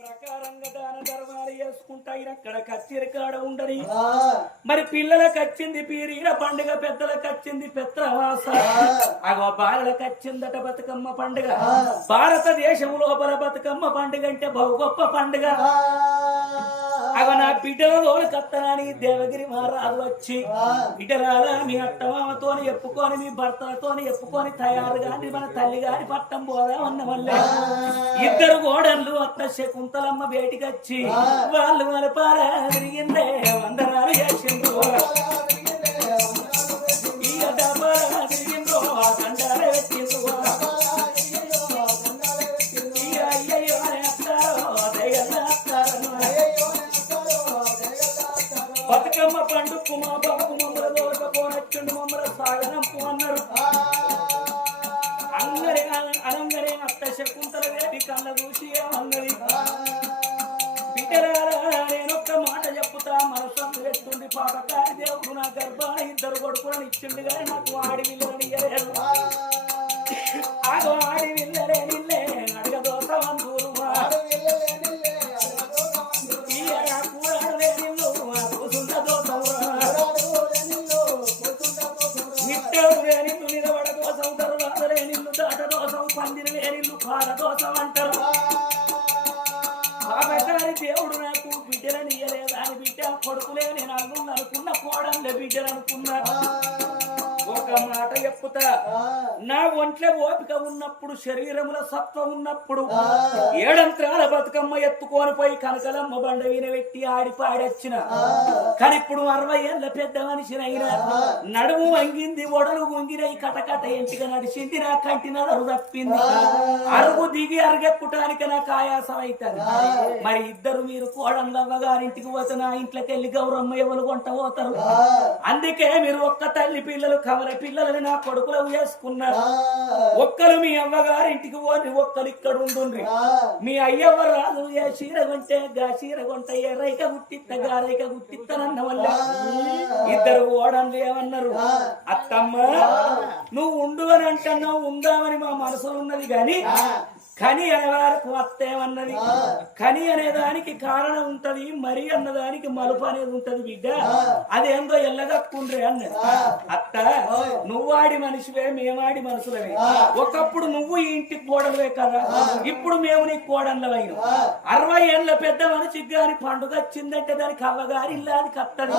ప్రకారంగా దాన ధర్మాలు చేసుకుంటా ఈయన అక్కడ కచ్చిరి కాడ ఉండని. మరి పిల్లలకు వచ్చింది పీరీల పండుగ పెద్దలకు వచ్చింది పెత్రవాస. అగో బాలలకు వచ్చిందట బతుకమ్మ పండుగ. భారతదేశం లోపల బతుకమ్మ పండుగ అంటే బహు గొప్ప పండుగ. అగో నా బిడ్డల కత్తనాని దేవగిరి మహారాజు వచ్చి బిడ్డలాల మీ అత్తమామతోని ఎప్పుకొని మీ భర్తలతోని ఎప్పుకొని తయారు గాని మన తల్లి గారి పట్టం పోదామన్న వల్లే ఇద్దరు గోడళ్ళు అత్త శకుంతలమ్మ బయటికి వచ్చి వాళ్ళు వాళ్ళ పాల తిరిగిందే వందనాలు చేసిండ్రు. ఈ తిరిగిండ్రు ఇద్దరు కొడుకులను ఇచ్చిండు కానీ నాకు ఆడి విల్లని చెప్పుతా నా ఒంట్లో ఓపిక ఉన్నప్పుడు శరీరముల సత్వం ఉన్నప్పుడు ఏడంత్రాల బతుకమ్మ ఎత్తుకొని పోయి కనకలమ్మ బండ పెట్టి ఆడి పాడొచ్చిన. కానీ ఇప్పుడు అరవై ఏళ్ళ పెద్ద మనిషినైనా నడుము వంగింది ఒడలు వంగినై కటకట ఎంటిగా నడిచింది నా కంటి నడరు తప్పింది. అరుగు దిగి అరుగెక్కుటానికి నాకు ఆయాసం అవుతుంది మరి ఇద్దరు మీరు కోడళ్ళవ్వ గారింటికి పోతే నా ఇంట్లోకి వెళ్ళి గౌరమ్మ ఎవరు కొంట పోతారు? అందుకే మీరు ఒక్క తల్లి పిల్లలు కవల పిల్లలని నా కొడుకులు వేసుకున్నారు ఒక్కరు మీ అవ్వగారింటికి పోని ఒక్కరు ఇక్కడ ఉండుండ్రి. మీ అయ్యవ్వ రాదు ఏ చీర కొంటే గా చీర కొంట రైక గుట్టిత్త గా రైక గుట్టిత్తనన్న వల్ల ఇద్దరు ఓడన్లు ఏమన్నారు అత్తమ్మ నువ్వు ఉండు అని అంటున్నావు ఉందామని మా మనసులో ఉన్నది గాని కని అనేవారికి అత్తేమన్నది కని అనేదానికి కారణం ఉంటది మరి అన్నదానికి మలుపు అనేది ఉంటది బిడ్డ. అదేందో ఎల్లగక్కుండ్రే అన్నది. అత్త నువ్వాడి మనిషివే మేమాడి మనుషులవే ఒకప్పుడు నువ్వు ఈ ఇంటికి కోడలవే కదా. ఇప్పుడు మేము నీకు కోడళ్ళవైన. అరవై ఏళ్ళ పెద్ద మనిషికి గారి పండుగ వచ్చిందంటే దానికి అవ్వగారి ఇల్లాది కత్తది.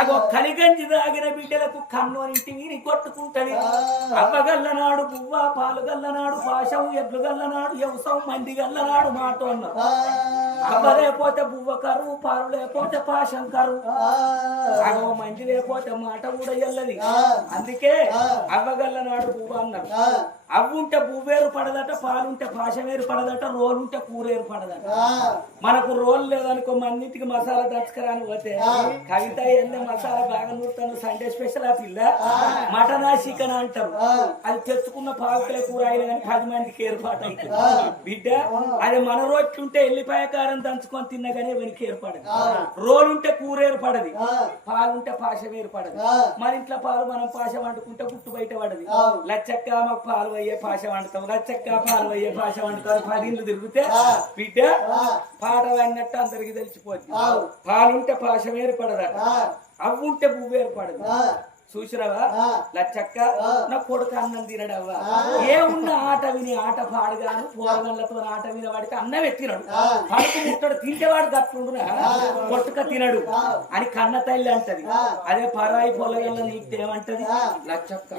అగో కలిగంజి దాగిన బిడ్డలకు కన్ను అని ఇంటి కొట్టుకుంటది అవ్వగల్లనాడు బువ్వ పాలు గల్లనాడు పాశం ఎడ్లు గల్లనాడు వ్యవసాయం మంది గల్లనాడు మాట అన్నారు అవ్వ లేకపోతే బువ్వ కరువు పాలు లేకపోతే పాశం కరువు. అగో మంది లేకపోతే మాట కూడా ఎల్లది. అందుకే అవ్వగల్లనాడు బువ్వ అన్నారు అవ్వుంటే బువ్వేరు పడదట పాలుంటే పాశమేరు పడదట రోలుంటే కూరేరు పడదట. మనకు రోల్ లేదనుకో మన్నింటికి మసాలా దచ్చుకరాని పోతే. కవిత ఏందే మసాలా బాగా నూరుతాను సండే స్పెషల్ ఆ పిల్ల. మటనా చికెన్ అంటారు. అది తెచ్చుకున్న పావుకలే కూర అయిన కానీ పది మందికి ఏర్పాటు అవుతుంది బిడ్డ అది మన రొట్టుంటే ఎల్లిపాయ కారం దంచుకొని తిన్నా కానీ ఎవరికి ఏర్పడదు. రోల్ ఉంటే కూర ఏర్పడది పాలుంటే పాశం ఏర్పడదు మన ఇంట్లో పాలు మనం పాశ వండుకుంటే గుట్టు బయట పడది. లచ్చక్క మాకు పాలు అయ్యే పాశ వండుతాం. లచ్చక్క పాలు అయ్యే పాశ వండుతారు. పది ఇళ్ళు తిరిగితే బిడ్డ పాట అన్నట్టు అందరికి తెలిసిపోద్ది. పాలుంటే పాశం ఏర్పడదట అవ్వుంటే పువ్వు ఏర్పడదు. చూసిరావా? లచ్చక్క నా కొడుకు అన్నం తినడవ్వా? ఏ ఉన్న ఆట విని ఆట పాడగాను పోరగళ్ళతో ఆట విని వాడికి అన్నం ఎత్తినాడు. పడుకు ముట్టడు తింటేవాడు గట్టుండునా కొట్టుక తినడు. అని కన్న తల్లి అంటది. అదే పరాయి పొల్లగల్ల నీకు ఏమంటది లచ్చక్క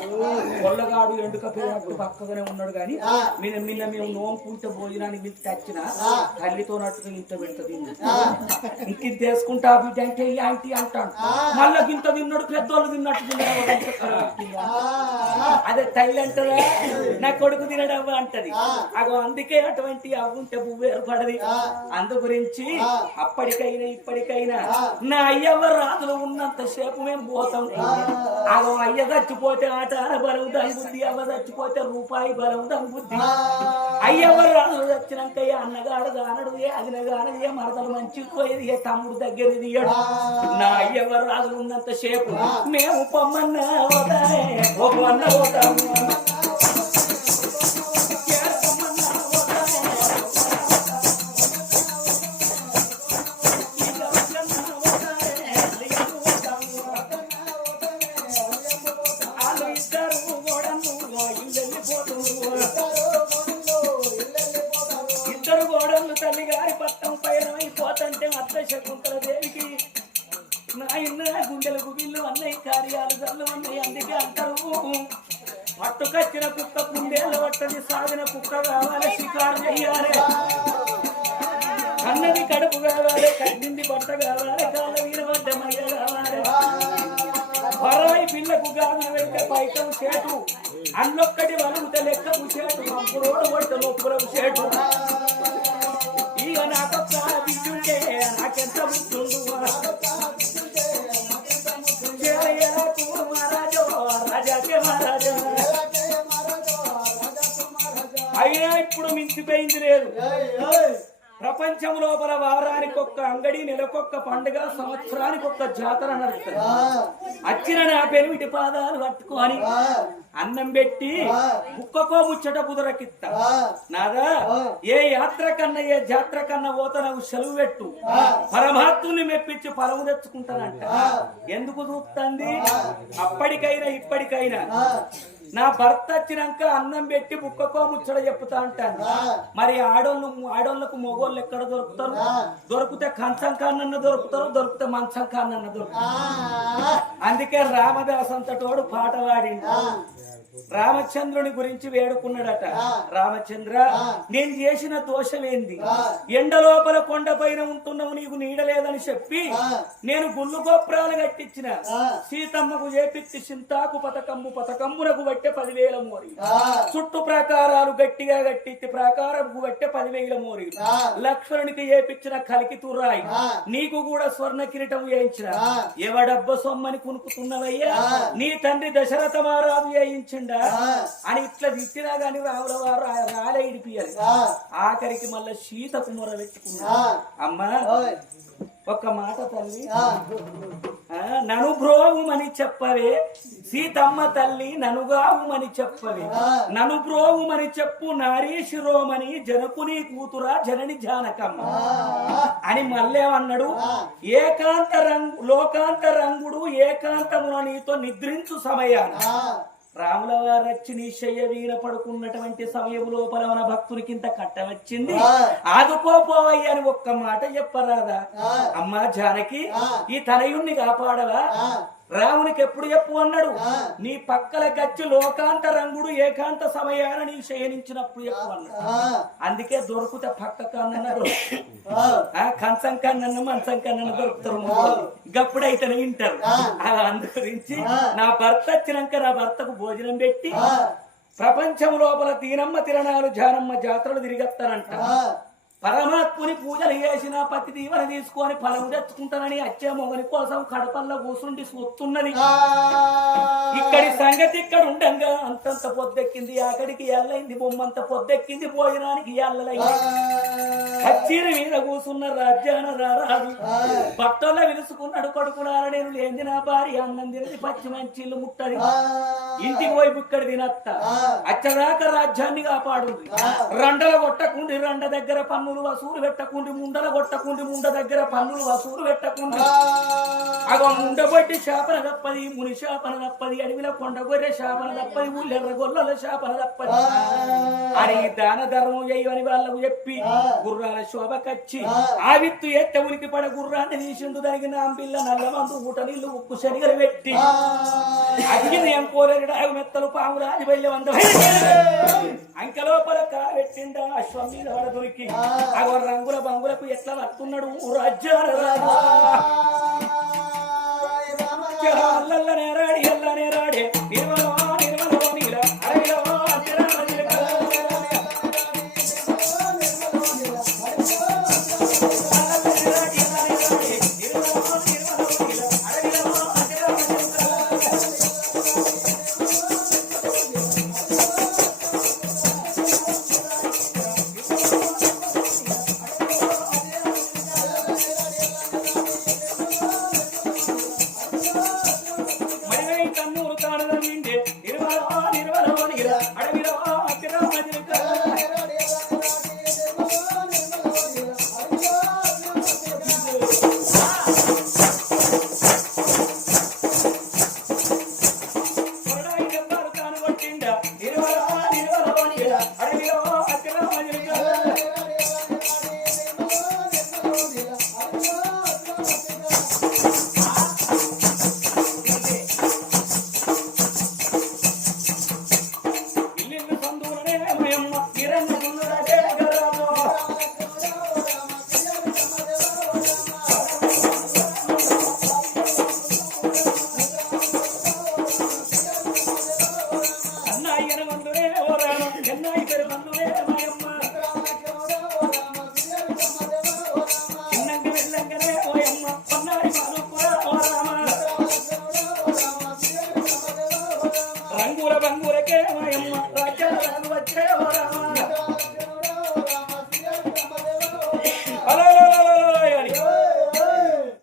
పొల్లగాడు ఎండుక పిల్లప్పుడు పక్కగానే ఉన్నాడు గాని నిన్న నిన్న మేము నోముకుంటే భోజనానికి మీకు తెచ్చిన తల్లితో నట్టుగా ఇంత పెడుతుంది ఇంక తీసుకుంటా బిడ్డ అంటే ఈ ఆంటీ అంటాడు మళ్ళా ఇంత తిన్నాడు పెద్దోళ్ళు తిన్నట్టు అదే తల్లి నా కొడుకు తినడం అంటది. అగో అందుకే అటువంటి అవ్వుంటే పువ్వు ఏర్పడది. అందు గురించి అప్పటికైనా ఇప్పటికైనా నా అయ్యవ్వ రాజులు ఉన్నంత సేపు మేము పోతాం. అగో అయ్య చచ్చిపోతే ఆట బలం దంగుద్ది అవ్వ చచ్చిపోతే రూపాయి బలం దంగుద్ది అయ్యవ్వ రాజులు చచ్చినాక ఏ అన్నగాడు గానడు ఏ అదిన గానడు ఏ మరదలు మంచి పోయేది ఏ తమ్ముడు దగ్గర తీయడు నా అయ్యవ్వ రాజులు ఉన్నంత సేపు మేము బొమ్మన్న ఓటరే ఓ బొన్న ఓటమ్మ ఇద్దరు గోడలు తల్లి గారి పట్టం పైన అయిపోతుంటే మత్త శకుంతలదే పట్టుకొచ్చిన కుక్క కుందేళ్ళు పట్టని సాగిన కుక్క కావాలి షికారు చెయ్యాలి అన్నది కడుపు కావాలి కన్నింది బట్ట కావాలి కాళ్ళ వీర పడ్డ మయ్య కావాలి. పరవై పిల్లకు గాలి పెడితే పైకం చేటు. అన్నొక్కటి వలుగుతే లెక్కకు చేటు. మంపురోడు పట్ట నొప్పులకు చేటు. ఇక నాకొక్క బిడ్డుంటే నాకెంత బుద్ధుండు మించిపోయింది లేదు. ప్రపంచం లోపల వారానికి ఒక్క అంగడి నెలకొక్క పండుగ సంవత్సరానికి ఒక్క జాతర నడుస్తుంది. అచ్చిన నా పెనిమిటి పాదాలు పట్టుకొని అన్నం పెట్టి కుక్కకో ముచ్చట బుదరకిత్తా. నాదా ఏ యాత్ర కన్నా ఏ జాతర కన్నా పోత నాకు సెలవు పెట్టు. పరమాత్ముని మెప్పించి ఫలము తెచ్చుకుంటానంట. ఎందుకు చూస్తుంది అప్పటికైనా ఇప్పటికైనా నా భర్త వచ్చినాక అన్నం పెట్టి బుక్కకో ముచ్చట చెప్తా అంటాను. మరి ఆడోళ్ళు ఆడోళ్ళకు మొగోళ్ళు ఎక్కడ దొరుకుతారు? దొరికితే కంచం కాన్నన్న దొరుకుతారు దొరికితే మంచం కాన్నన్న దొరుకుతారు. అందుకే రామదాస్ అంతటోడు పాట పాడిండు. రామచంద్రుని గురించి వేడుకున్నాడట. రామచంద్ర నేను చేసిన దోషమేంది ఎండ లోపల కొండ పైన ఉంటున్నావు నీకు నీడ లేదని చెప్పి నేను గుళ్ళు గోపురాలు కట్టించిన. సీతమ్మకు చేపిచ్చి సింతాకు పథకమ్ము పథకమ్మునకు బట్టే పదివేల మోరి చుట్టు ప్రాకారాలు గట్టిగా కట్టించి ప్రాకారంకు బట్టే పదివేల మోరి లక్ష్మణునికి చేపించిన కలికి తుర్రాయి. నీకు కూడా స్వర్ణ కిరీటం వేయించిన. ఎవడబ్బ సొమ్మని కునుకుతున్నవయ్యా నీ తండ్రి దశరథ మహారాజు వేయించిండా అని ఇట్లా తిట్టినా గాని రాముల వారు రాలే ఇడిపియాలి. ఆఖరికి మళ్ళా సీత కుమర పెట్టుకున్నా అమ్మా ఒక్క మాట తల్లి. నను బ్రోవుమని చెప్పవే. సీతమ్మ తల్లి ననుగావుమని చెప్పవే. నను బ్రోవుమని చెప్పు నారీ శిరోమణి జనకుని కూతురా జనని జానకమ్మ. అని మళ్ళేమన్నాడు ఏకాంత రంగు లోకాంత రంగుడు ఏకాంతమున నీతో నిద్రించు సమయాన. రాముల వారు వచ్చి వీర పడుకున్నటువంటి సమయం లోపల మన భక్తునికి ఇంత కట్ట వచ్చింది? ఆదుకోపోవయ్య అని ఒక్క మాట చెప్పరాదా? అమ్మా జానకి ఈ తనయుణ్ణి కాపాడవా? రామునికి ఎప్పుడు చెప్పు అన్నాడు. నీ పక్కల గచ్చి లోకాంత రంగుడు ఏకాంత సమయాన నీ శయనించినప్పుడు చెప్పు అన్నాడు. అందుకే దొరికితే పక్క కన్న ఆ. కంచం కన్న మంచం కన్న దొరుకుతారు. గప్పుడైతే వింటారు. ఆ. అందు గురించి నా భర్త వచ్చినాక నా భర్తకు భోజనం పెట్టి ప్రపంచం లోపల తీనమ్మ తిరణాలు జానమ్మ జాతరలు తిరిగేస్తారంట. పరమాత్ముని పూజలు చేసిన పతి దీవెన తీసుకొని ఫలం తెచ్చుకుంటానని అచ్చే మొగని కోసం కడపల్లో కూసుండి చూస్తున్నది ఇక్కడి సంగతి ఇక్కడ ఉండంగా. అంతంత పొద్దెక్కింది అక్కడికి ఎల్లైంది బొమ్మంత పొద్దెక్కింది భోజనానికి ఎల్లలైంది. కచ్చీర మీద కూసున్న రాజ్యాన రారాదు బట్టల విలుసుకున్నాడు కొడుకునార నేను లేని నా భార్య అన్నం తినది పచ్చి మంచిళ్ళు ముట్టది. ఇంటికి పోయి ఇక్కడ తినత్త. అచ్చదాకా రాజ్యాన్ని కాపాడు రండల కొట్టకుండి రండ దగ్గర పన్నులు వసూలు పెట్టకుండి ముండల కొట్టకుండి ముండ దగ్గర పన్నులు వసూలు పెట్టకుండి. అగో ముండ బట్టి శాపన తప్పది ముని శాపన తప్పది అడవిల కొండ గొర్రె శాపన తప్పది ఊళ్ళెర్ర గొల్లల శాపన తప్పది. అని దాన ధర్మం చేయని వాళ్ళకు చెప్పి గుర్రాల శోభ కచ్చి ఆ. విత్తు ఎత్త ఉనికి పడ గుర్రాన్ని తీసిండు దానికి నా పిల్ల నల్ల మందు ఊట నీళ్ళు ఉప్పు శనిగలు పెట్టి. అగ్ని ఎంకోరేడు ఆగు మెత్తలు పాములు ఆది బయలు వంద అంక లోపల కారెట్టిండ అశ్వం మీద పడ దొరికి. అగో రంగుల బంగులకు ఎట్లా వస్తున్నాడు రాజ్యాల రాజు. அல்லாஹ் நேரம்